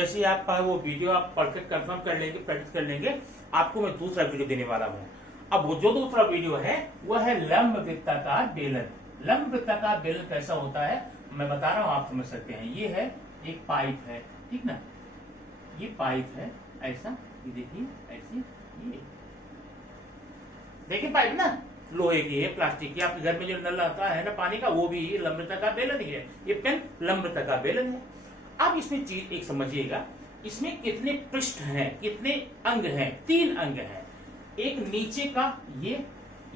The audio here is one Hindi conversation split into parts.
जैसे ही आपका वो वीडियो आप पढ़कर कंफर्म कर लेंगे, प्रैक्टिस कर लेंगे, आपको मैं दूसरा वीडियो देने वाला हूँ। अब वो जो दूसरा वीडियो है वो है लंब वृत्ताकार बेलन। लंब वृत्ताकार बेलन कैसा होता है मैं बता रहा हूँ, आप समझ सकते हैं। ये है एक पाइप है, ठीक ना, ये पाइप है ऐसा, ये देखिए ऐसे, ये देखिए पाइप ना लोहे की है, प्लास्टिक की। आपके घर में जो नल आता है ना पानी का, वो भी लंब वृत्ताकार बेलन ही है। ये पेन लंब वृत्ताकार बेलन है। अब इसमें चीज एक समझिएगा, इसमें कितने पृष्ठ हैं, कितने अंग हैं? 3 अंग हैं। एक नीचे का ये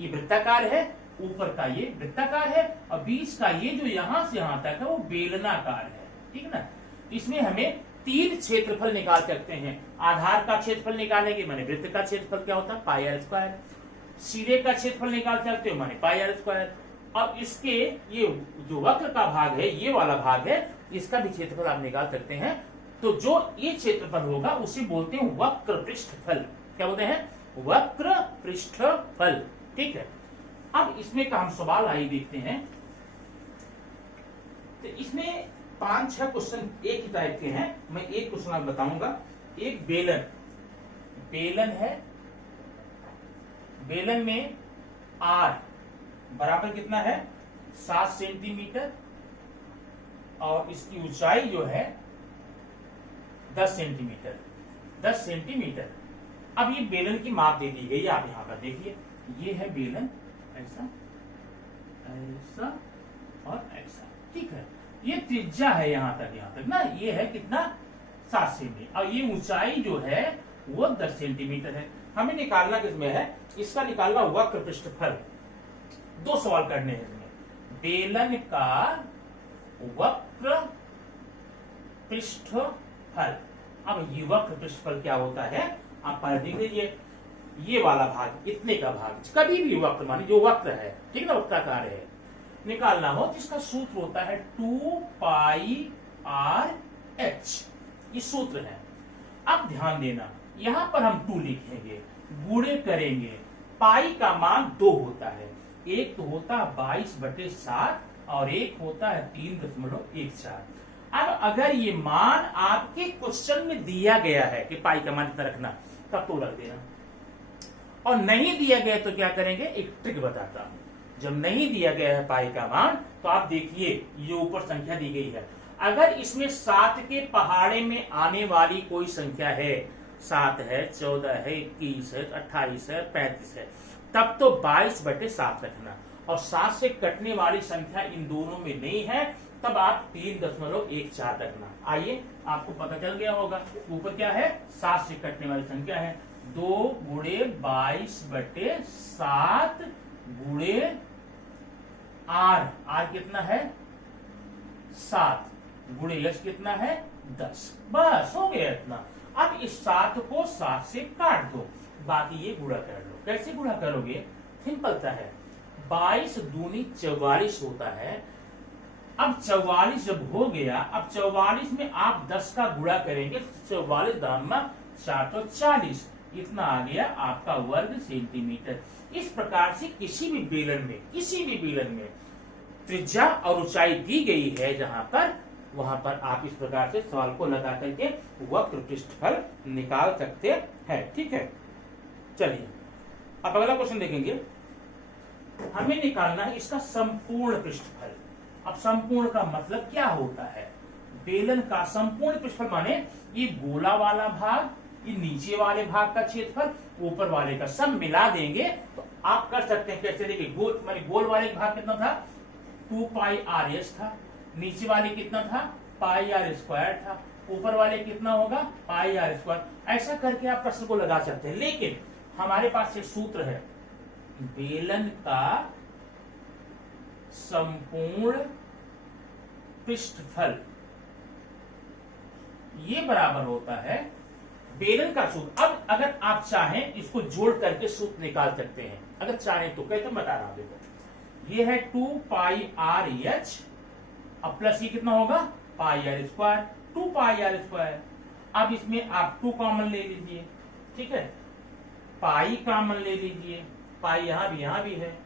वृत्ताकार है, ऊपर का ये वृत्ताकार है, और बीच का ये जो यहां से यहां तक है वो बेलनाकार है, ठीक ना। इसमें हमें 3 क्षेत्रफल निकाल सकते हैं। आधार का क्षेत्रफल निकालेंगे, माने वृत्त का क्षेत्रफल क्या होता है, पाई आर स्क्वायर। सिरे का क्षेत्रफल निकाल सकते हो, माने पाई आर स्क्वायर। अब इसके ये जो वक्र का भाग है, ये वाला भाग है, इसका भी क्षेत्रफल आप निकाल सकते हैं। तो जो ये क्षेत्रफल होगा उसे बोलते हैं वक्र पृष्ठफल। क्या बोलते हैं? वक्र पृष्ठफल, ठीक है। अब इसमें का हम सवाल आइए देखते हैं। तो इसमें 5-6 क्वेश्चन एक ही टाइप के हैं। मैं एक क्वेश्चन आपको बताऊंगा। एक बेलन है, बेलन में आर बराबर कितना है, 7 सेंटीमीटर, और इसकी ऊंचाई जो है 10 सेंटीमीटर, 10 सेंटीमीटर। अब ये बेलन की माप दे दी गई, आप यहां पर देखिए, ये है बेलन, ऐसा ऐसा और ऐसा, ठीक है। ये त्रिज्या है यहां तक ना, ये है कितना, 7 सेंटीमीटर, और ये ऊंचाई जो है वो 10 सेंटीमीटर है। हमें निकालना किसमें है, इसका निकालना वक्र पृष्ठफल। 2 सवाल करने हैं इसमें। बेलन का वक्र पृष्ठफल। अब ये वक्र पृष्ठफल क्या होता है आप पढ़ देख लीजिए। ये वाला भाग, इतने का भाग, कभी भी वक्र माने जो वक्र है, ठीक ना, वक्राकार है, निकालना हो तो इसका सूत्र होता है 2 पाई आर एच, ये सूत्र है। अब ध्यान देना, यहां पर हम 2 लिखेंगे, गुणे करेंगे। पाई का मान 2 होता है, एक तो होता है 22/7 और एक होता है 3.14। अब अगर ये मान आपके क्वेश्चन में दिया गया है कि पाई का मान इतना रखना, तब तो रख देना, और नहीं दिया गया तो क्या करेंगे, एक ट्रिक बताता हूं। जब नहीं दिया गया है पाई का मान, तो आप देखिए ये ऊपर संख्या दी गई है, अगर इसमें 7 के पहाड़े में आने वाली कोई संख्या है, 7 है, 14 है, 21 है, 28 है, 35 है, तब तो 22/7 रखना, और 7 से कटने वाली संख्या इन दोनों में नहीं है, तब आप 3.14 रखना। आइए आपको पता चल गया होगा, ऊपर क्या है, 7 से कटने वाली संख्या है, 2 गुणे 22/7 गुणे आर कितना है, 7 गुणे यश कितना है, 10। बस हो गया इतना। अब इस 7 को 7 से काट दो, बाकी ये गुणा कर लो। कैसे गुणा करोगे, सिंपल सा है, 22 दूनी 44 होता है। अब 44 जब हो गया, अब 44 में आप 10 का गुणा करेंगे, 44 दाम 440, इतना आ गया आपका वर्ग सेंटीमीटर। इस प्रकार से किसी भी बेलन में त्रिज्या और ऊंचाई दी गई है जहां पर, वहां पर आप इस प्रकार से सवाल को लगा करके वक्र पृष्ठफल निकाल सकते हैं, ठीक है। चलिए अब अगला क्वेश्चन देखेंगे। हमें निकालना है इसका संपूर्ण पृष्ठफल। अब संपूर्ण का मतलब क्या होता है, बेलन का संपूर्ण पृष्ठफल माने ये गोला वाला भाग, ये नीचे वाले भाग का क्षेत्रफल, ऊपर वाले का, सब मिला देंगे तो आप कर सकते हैं। कैसे, देखिए गोल माने गोल वाले भाग कितना था, 2 पाई आर एस था, नीचे वाले कितना था, पाई आर स्क्वायर था, ऊपर वाले कितना होगा, पाई आर स्क्वायर। ऐसा करके आप प्रश्न को लगा सकते हैं, लेकिन हमारे पास एक सूत्र है, बेलन का संपूर्ण पृष्ठफल, ये बराबर होता है बेलन का सूत्र। अब अगर आप चाहें इसको जोड़ करके सूत्र निकाल सकते हैं, अगर चाहें तो। कैसे बता रहा हूं, देखो ये है 2 पाई आर एच, अब प्लस ये कितना होगा, pi R square, 2 pi R square. अब इसमें आप 2 कॉमन ले लीजिए, ठीक है, पाई कॉमन ले लीजिए, पाई यहां भी है,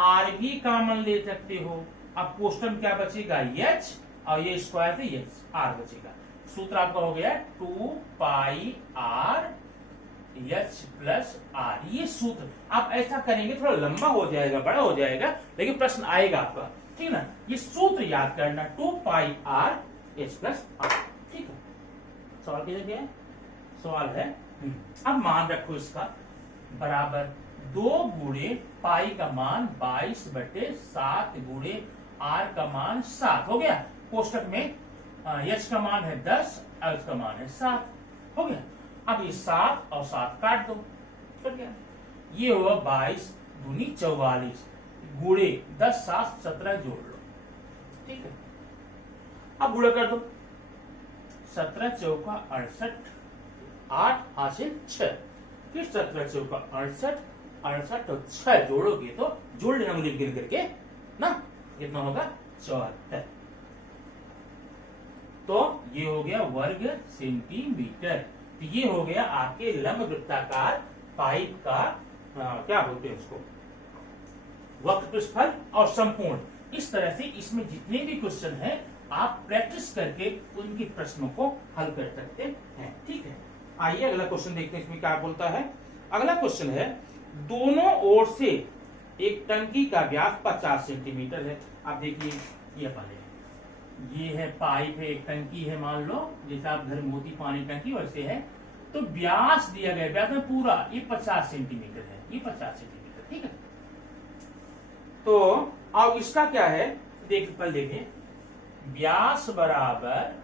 आर भी कॉमन ले सकते हो। अब क्वेश्चन क्या बचेगा, एच, और ये स्क्वायर से एच, आर बचेगा। सूत्र आपका हो गया 2 pi R H plus are. ये सूत्र आप ऐसा करेंगे थोड़ा लंबा हो जाएगा, बड़ा हो जाएगा, लेकिन प्रश्न आएगा आपका, ठीक है ना। ये सूत्र याद करना 2 pi R H plus are, ठीक है। सवाल की जगह सवाल है, अब मान रखो इसका बराबर 2 गुणे पाई का मान 22/7 गुणे आर का मान 7 हो गया। कोष्टक में एच का मान है 10 और एच का मान है 7 हो गया। अब ये 7 और 7 काट दो, तो क्या ये हुआ 22 दूनी 44 गुणे 10 7 17 जोड़ लो, ठीक है। अब गुणा कर दो, 17 चौका 68, 8 हासिल 6, फिर 17 चौका 68, 68 और 6 जोड़ोगे तो जोड़ लेना मुझे गिन करके ना, कितना होगा 74। तो ये हो गया वर्ग सेंटीमीटर। तो ये हो गया आपके लंब वृत्ताकार पाइप का क्या बोलते हैं उसको, वक्र पृष्ठफल और संपूर्ण। इस तरह से इसमें जितने भी क्वेश्चन हैं आप प्रैक्टिस करके उनके प्रश्नों को हल कर सकते हैं, ठीक है। आइए अगला क्वेश्चन देखते हैं इसमें क्या बोलता है। अगला क्वेश्चन है, दोनों ओर से एक टंकी का व्यास 50 सेंटीमीटर है। आप देखिए ये पहले ये है पाइप है, एक टंकी है, मान लो जैसे आप घर मोती पानी टंकी वैसे है। तो व्यास दिया गया, व्यास में पूरा ये 50 सेंटीमीटर है, ये 50 सेंटीमीटर, ठीक है। तो अब इसका क्या है, देखिए व्यास बराबर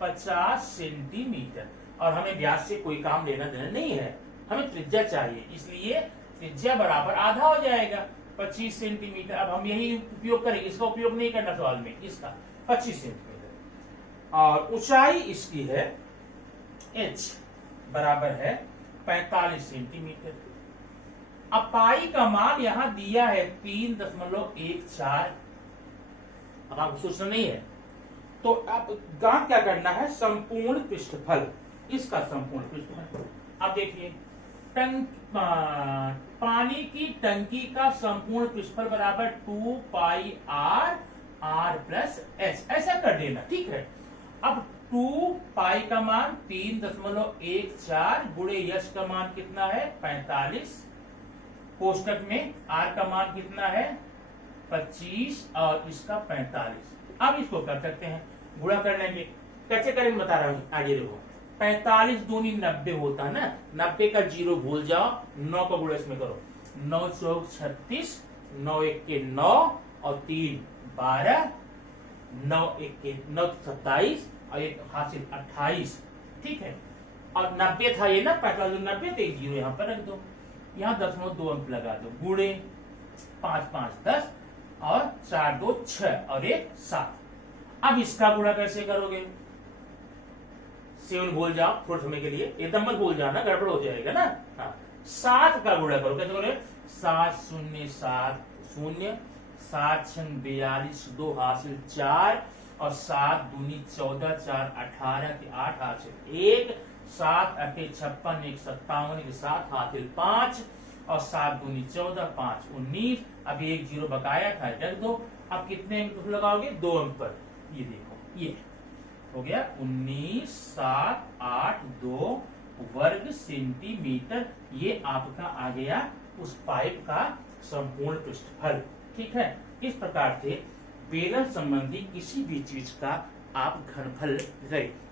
50 सेंटीमीटर और हमें व्यास से कोई काम लेना देना नहीं है, हमें त्रिज्या चाहिए, इसलिए त्रिज्या बराबर आधा हो जाएगा 25 सेंटीमीटर। अब हम यही उपयोग करेंगे, इसका उपयोग नहीं करना सवाल में, इसका 25 सेंटीमीटर और ऊंचाई इसकी है h बराबर है 45 सेंटीमीटर। अब पाई का मान यहां दिया है 3.14। अब आपको सोचना नहीं है, तो अब गांठ क्या करना है, संपूर्ण पृष्ठफल, इसका संपूर्ण पृष्ठफल। अब देखिए पानी की टंकी का संपूर्ण पृष्ठफल बराबर 2 pi are are plus H, ऐसा कर देना, ठीक है। अब 2 पाई का मान 3.14 गुणे यश का मान कितना है 45, कोष्टक में आर का मान कितना है 25 और इसका 45। अब इसको कर सकते हैं, गुणा कर लेंगे, कैसे करेंगे बता रहा हूं, आगे देखो। 45 दूनी 90 होता है ना, 90 का 0 भूल जाओ, 9 का गुणा इसमें करो, 9 चौक 36, 9 एक के 9 और 3 12, 9 एक के 9 27 और एक हासिल 28, ठीक है। और 90 था ये ना, 45 90 तो 0 यहाँ पर रख दो, यहाँ 10.2 अंक लगा दो, गुणे 5 5 10 और 4 2 6 और 1 7। अब इसका गुणा कैसे करोगे, 7 भूल जाओ थोड़े समय के लिए, एकदम मत भूल जाना, गड़बड़ हो जाएगा ना। हाँ 7 का गुणा करो, कैसे करोगे, 7 0 7 0, 7 6 42 2 हासिल 4 और 7 दूनी 14 4 18 के 8 हासिल 1, 7 8 56 1 57 के 7 हासिल 5 और 7 दूनी 14 5 19। अब एक 0 बकाया था, रख दो। अब कितने अंक लगाओगे, 2 अंक पर, ये देखो ये हो गया 19 7 8 2 वर्ग सेंटीमीटर। ये आपका आ गया उस पाइप का संपूर्ण पृष्ठफल, ठीक है। इस प्रकार से बेलन संबंधी किसी भी चीज का आप घनफल,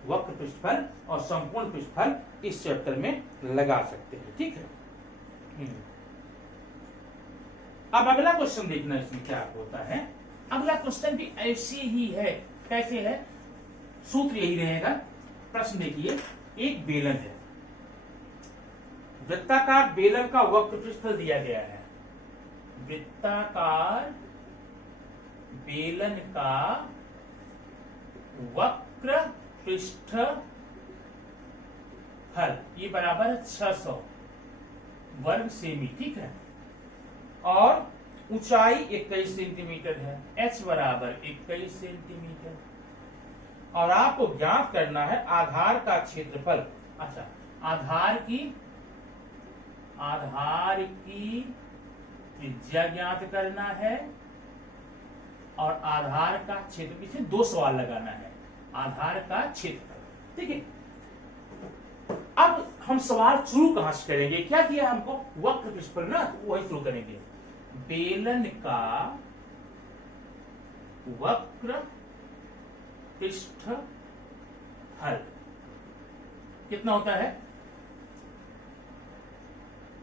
वक्र पृष्ठफल और संपूर्ण पृष्ठफल इस चैप्टर में लगा सकते हैं, ठीक है। अब अगला क्वेश्चन देखना इसमें क्या होता है। अगला क्वेश्चन भी ऐसे ही है, कैसे है, सूत्र यही रहेगा। प्रश्न देखिए, एक बेलन है, वृत्ताकार बेलन का वक्र पृष्ठफल दिया गया है, वृत्ताकार बेलन का वक्र पृष्ठफल ये बराबर है 600 वर्ग सेमी, ठीक है। और ऊंचाई 21 सेंटीमीटर है, h बराबर 21 सेंटीमीटर। और आपको ज्ञात करना है आधार का क्षेत्रफल। अच्छा, आधार की त्रिज्या ज्ञात करना है और आधार का क्षेत्र, पीछे 2 सवाल लगाना है। आधार का क्षेत्रफल, ठीक है। अब हम सवाल शुरू कहां से करेंगे, क्या किया हमको, वक्र पृष्ठफल ना, तो वही शुरू करेंगे। बेलन का वक्र पृष्ठफल कितना होता है,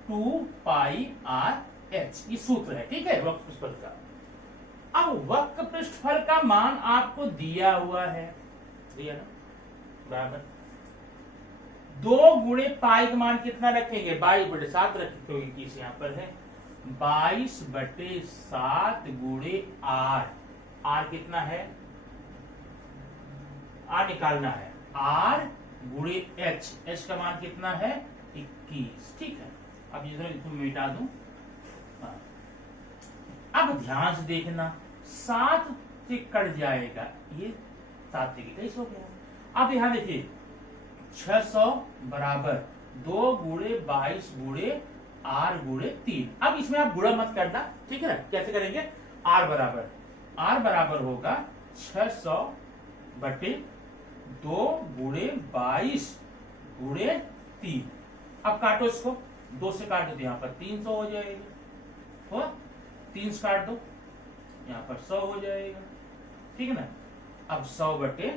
2πr/h, ये सूत्र है, ठीक है, वक्र पृष्ठफल का। अब वक्र पृष्ठफल का मान आपको दिया हुआ है, दिया ना, बराबर 2 गुणे पाई का मान कितना रखेंगे, 22/7 रखेंगे, किस यहाँ पर है 22/7 गुणे r। r कितना है, r निकालना है, r गुणे h, h का मान कितना है 21, ठीक है। अब ये इसमें मिटा दूं। अब ध्यान से देखना, 7 से कट जाएगा, ये 7 से 23 हो गया। अब यहां देखिए 600 बराबर 2 गुणे 22 गुणे r गुणे 3। अब इसमें आप गुणा मत करना, ठीक है ना, कैसे करेंगे, r बराबर होगा 600 बटे 2 गुणे 22 गुणे 3। अब काटो इसको, 2 से काट दो तो यहाँ पर 300 हो जाएगा, हो 3 से काट दो यहाँ पर 100 हो जाएगा, ठीक है ना। अब 100 बटे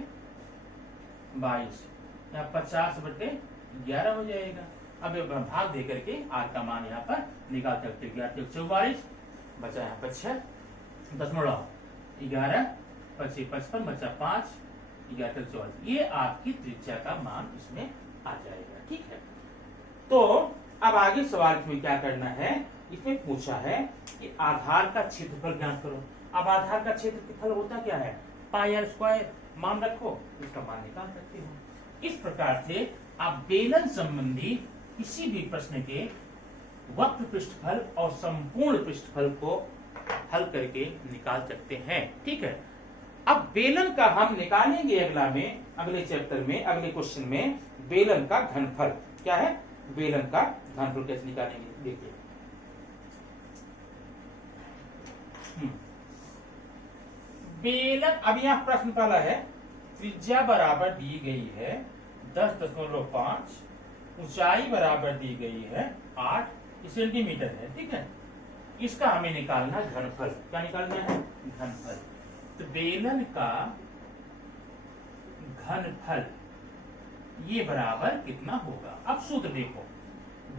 22 यहाँ 50/11 हो जाएगा। अब भाग दे करके r का मान यहाँ पर निकाल सकते, 44 बचा यहाँ पर 6 दशमलव 11 25 55 बचा 5 11 14, ये आपकी त्रिज्या का मान इसमें आ जाएगा, ठीक है। तो अब आगे सवाल में क्या करना है, इसमें पूछा है कि आधार का क्षेत्रफल ज्ञात करो। अब आधार का क्षेत्रफल होता क्या है, πr², मान रखो, इसका मान निकाल सकते हो। इस प्रकार से आप बेलन संबंधी किसी भी प्रश्न के वक्र पृष्ठफल और संपूर्ण पृष्ठफल को हल करके निकाल सकते हैं, ठीक है। अब बेलन का हम निकालेंगे अगले चैप्टर में, अगले क्वेश्चन में बेलन का घनफल क्या है, बेलन का घनफल कैसे निकालेंगे देखिए। बेलन, अब यहाँ प्रश्न पहला है, त्रिज्या बराबर दी गई है 10.5, ऊंचाई बराबर दी गई है 8 सेंटीमीटर है, ठीक है। इसका हमें निकालना घनफल, क्या निकालना है, घनफल। तो बेलन का घनफल ये बराबर कितना होगा, अब सूत्र देखो,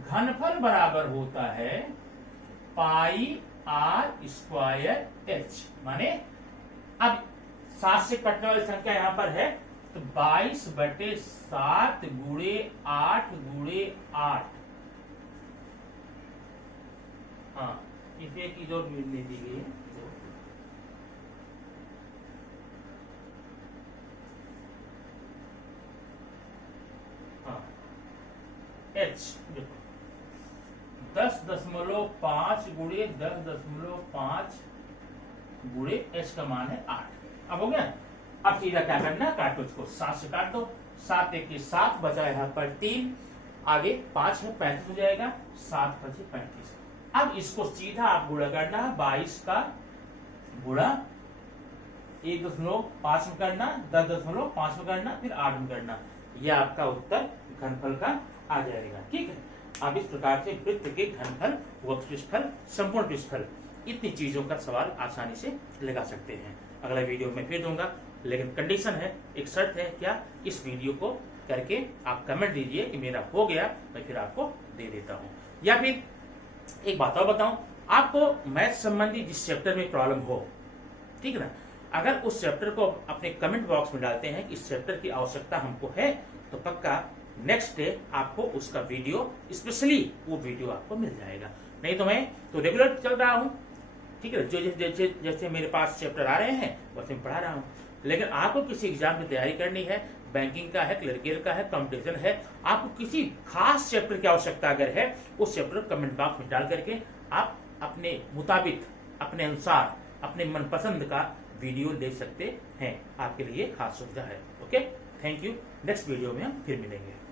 घनफल बराबर होता है πr²h, माने अब 7 से कटने वाली संख्या यहां पर है, तो 22/7 गुणे 8 गुणे 8, हाँ इसे एक जो ले दी गई है, हाँ h 10.5 गुणे 10.5 गुणे h का मान है 8। अब हो गया, अब सीधा क्या करना, काटो इसको, 7 से काट दो, 7 एक 7 बचा यहाँ पर 3, आगे 5 है 35 हो जाएगा, 7 5 35। अब इसको सीधा आप गुणा करना, 22 का गुणा 1.5 में करना, 10.5 में करना, फिर 8 में करना, यह आपका उत्तर घनफल का आ जाएगा, ठीक है। अब इस प्रकार से वृत्त के घनफल, वक्र पृष्ठफल, संपूर्ण पृष्ठफल, इतनी चीजों का सवाल आसानी से लगा सकते हैं। अगला वीडियो में फिर दूंगा, लेकिन कंडीशन है, एक शर्त है, क्या, इस वीडियो को करके आप कमेंट दीजिए कि मेरा हो गया, मैं फिर आपको दे देता हूं। या फिर एक बात और बताऊं, आपको मैथ संबंधी जिस चैप्टर में प्रॉब्लम हो, ठीक है ना, अगर उस चैप्टर को अपने कमेंट बॉक्स में डालते हैं कि इस चैप्टर की आवश्यकता हमको है, तो पक्का नेक्स्ट डे आपको उसका वीडियो, स्पेशली वो वीडियो आपको मिल जाएगा। नहीं तो मैं तो रेगुलर चल रहा हूँ, ठीक है, जो जैसे मेरे पास चैप्टर आ रहे हैं वैसे मैं पढ़ा रहा हूँ। लेकिन आपको किसी एग्जाम की तैयारी करनी है, बैंकिंग का है, क्लर्कियल का है, कंपटीशन है, आपको किसी खास चैप्टर की आवश्यकता अगर है, उस चैप्टर को कमेंट बॉक्स में डाल करके आप अपने मुताबिक, अपने अनुसार, अपने मनपसंद का वीडियो ले सकते हैं। आपके लिए खास सुविधा है। Okay, thank you. Next video में हम फिर मिलेंगे।